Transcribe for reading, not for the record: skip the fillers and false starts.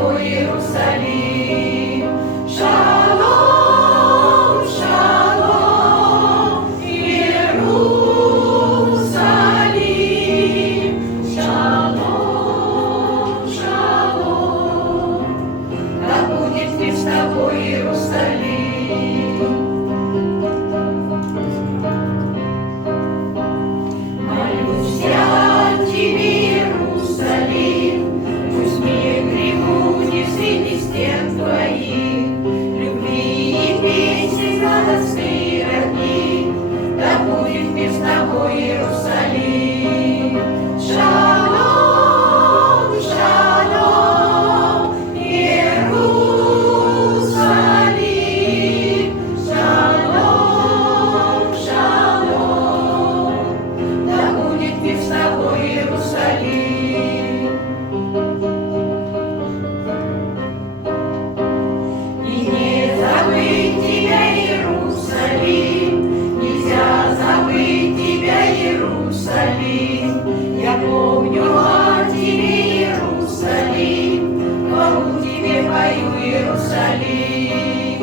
тобой, Иерусалим. Шалом, шалом, Иерусалим. Шалом, шалом, да будет мир с тобой, Иерусалим. Молюсь я тебе, Иерусалим, пусть мир гремучий среди стен твоих, любви и песен радостные родни, да будет мир с тобой, Иерусалим. Шалом, шалом, Иерусалим. Шалом, шалом, да будет мир с тобой, Иерусалим. И не забыть тебя, Иерусалим, нельзя забыть тебя, Иерусалим. Я помню о тебе, Иерусалим, хвалу тебе пою, Иерусалим.